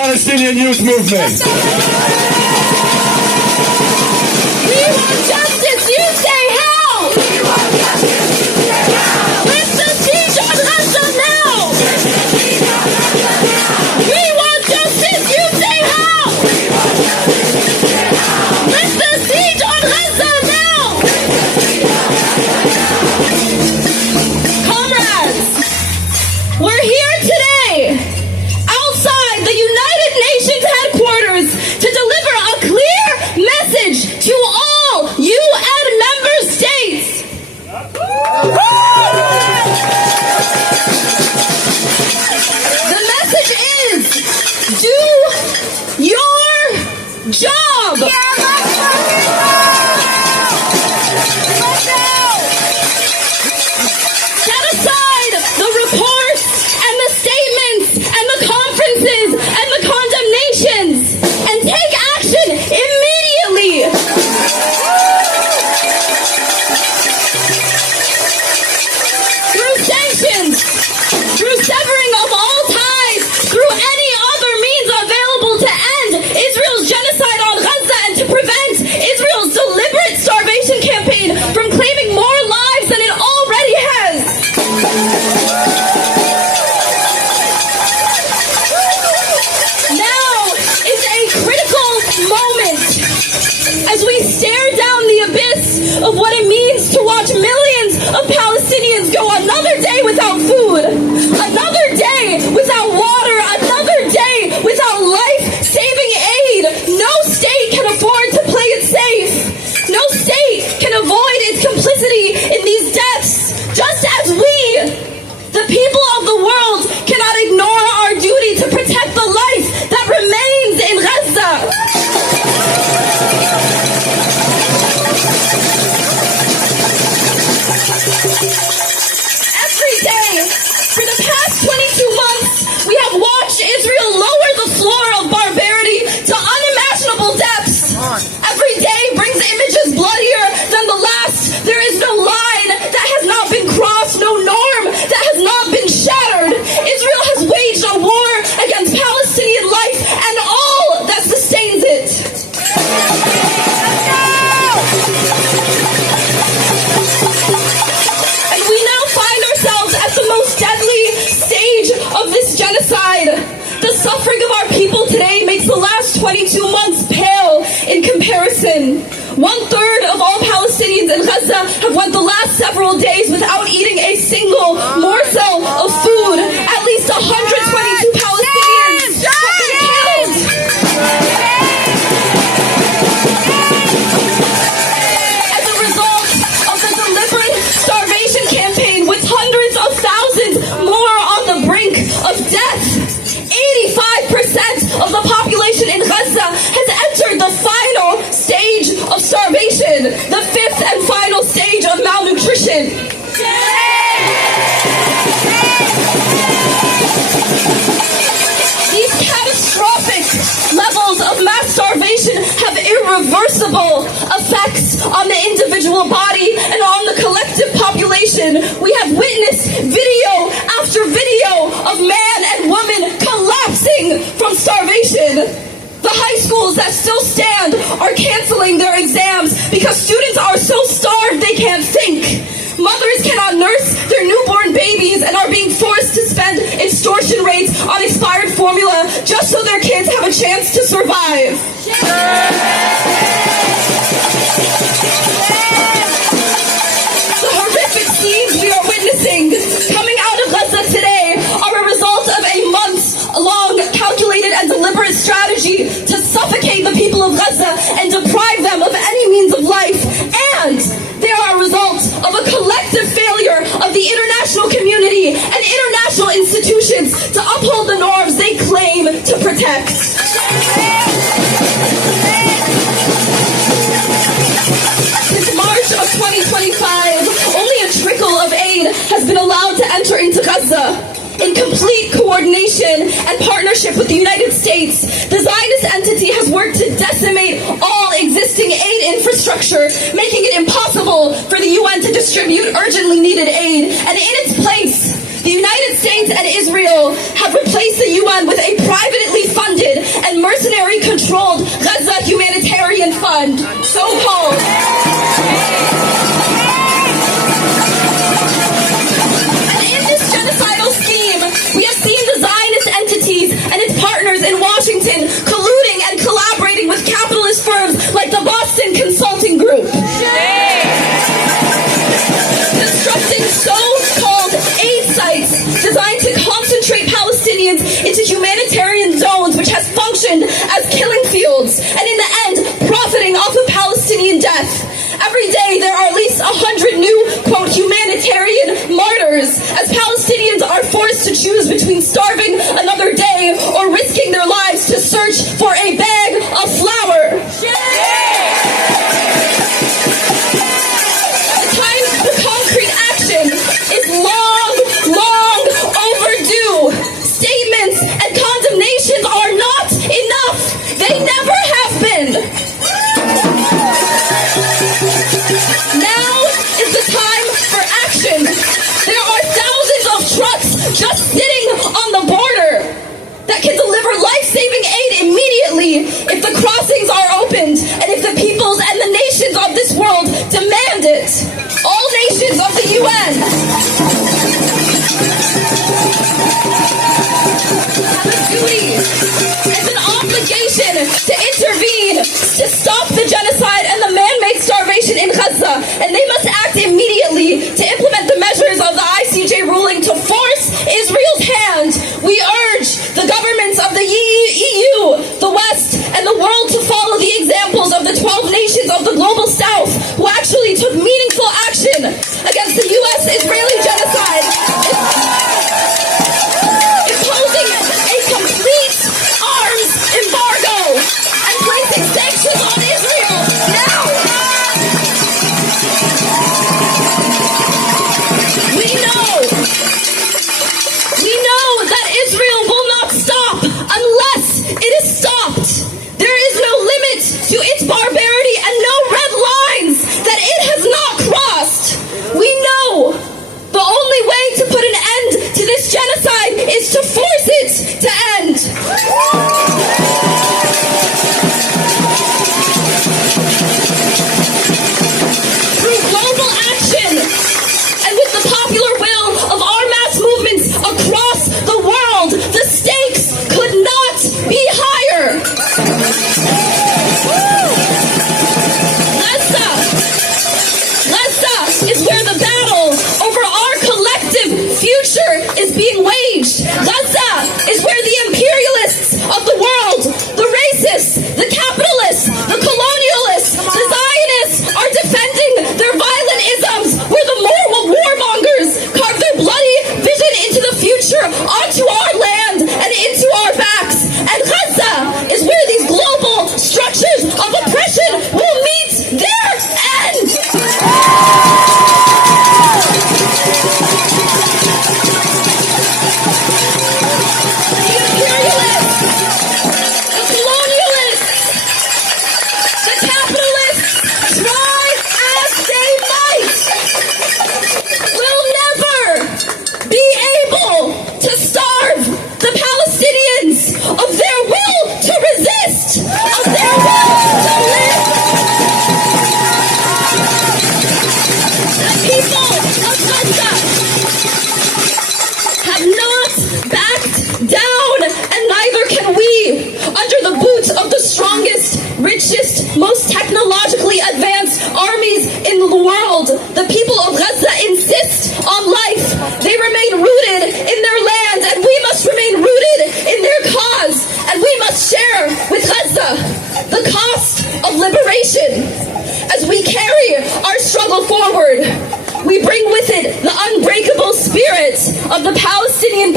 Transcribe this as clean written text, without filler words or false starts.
Palestinian Youth Movement. We want justice, you say how? We want justice, you say how? Lift the siege on Gaza now! We want justice, you say how? Lift the siege on Gaza now! Comrades, we're here today outside the United Nations headquarters to deliver a clear message to all UN member states. The message is, do your job. Set aside the reports and the statements and the conferences and the condemnations and take action immediately. Through sanctions, through severing of all ties, through any other means available to end Israel's genocide on Gaza and to prevent Israel's deliberate starvation campaign from claiming more lives than it already has. Now is a critical moment as we stare down the abyss of what it means to watch millions of Palestinians go another day without food, another day without water, another day without life-saving aid. No state can afford to play it safe. No state can avoid its complicity in these deaths, just as we, the people of the world, cannot ignore our duty to protect the life that remains in Gaza. Every day, for the past 22 months, we have watched Israel lower the floor of barbarity to unimaginable depths. Every day brings images bloodier than the last. There is no line that has not been crossed, no norm that has not been shattered. Israel has waged a war against Palestinian life and all that sustains it. And we now find ourselves at the most deadly stage of this genocide. The suffering of our people today makes the last 22 months pale in comparison. 1/3 of all Palestinians in Gaza have went the last several days without eating a single morsel of food. At least 122 Palestinians have been killed. As a result of the deliberate starvation campaign, with hundreds of thousands more on the brink of death, 85% of the population in Gaza has entered the final stage of starvation, the 5th and final stage of malnutrition. These catastrophic levels of mass starvation have irreversible effects on the individual body and on the collective population. We have witnessed video after video of man and woman collapsing from starvation. The high schools that still stand are canceling their exams because students are so starved they can't think. Mothers cannot nurse their newborn babies and are being forced to spend extortion rates on expired formula just so their kids have a chance to survive. The horrific scenes we are witnessing coming out of Gaza today are a result of a months-long calculated and deliberate strategy to suffocate the people of Gaza and deprive them of any means of life. And they are a result of a collective failure of the international community and international institutions to uphold the norms they claim to protect. Since March of 2025, only a trickle of aid has been allowed to enter into Gaza. In complete coordination and partnership with the United States, the Zionist entity has worked to decimate all existing aid infrastructure, making it impossible for the UN to distribute urgently needed aid. And in its place, the United States and Israel have replaced the UN with a privately funded life-saving aid immediately if the crossings are opened and if the peoples and the nations of this world demand it. All nations of the UN have a duty and an obligation to intervene to stop the genocide and the man-made starvation in Gaza, and they must act immediately to implement the measures of the ICJ ruling to force Israel's hand. We urge the governments of the EU, the West, and the world to follow the examples of the 12 nations of the global South who actually took meaningful action against the U.S.-Israeli genocide, imposing a complete arms embargo and placing sanctions on Israel now. We know that Israel will not stop unless it is stopped. There is no limit to its barbarity and no red lines that it has not crossed. We know the only way to put an end to this genocide is to force it to end. Through global action and with the popular will of our mass movements across the world, the stakes could not be higher. Gaza is where the battle over our collective future is being waged. Gaza is where the imperialists of the world, the racists, the capitalists, the colonialists, the zionists are defending their violent isms, where the moral warmongers carve their bloody vision into the future onto our land and into our backs. And Gaza is where these global structures of oppression will meet their end. The imperialists, the colonialists, the capitalists, try as they might, will never be able to starve the Palestinians of their will to resist, of their will to live. The people of Gaza have not backed down, and neither can we. Under the boot of the strongest, richest, most technologically advanced armies in the world, the people of Gaza insist on life. They remain rooted in their land, and we must remain rooted in their cause, and we must share with Gaza the cost of liberation. As we carry our struggle forward, we bring with it the unbreakable spirit of the Palestinian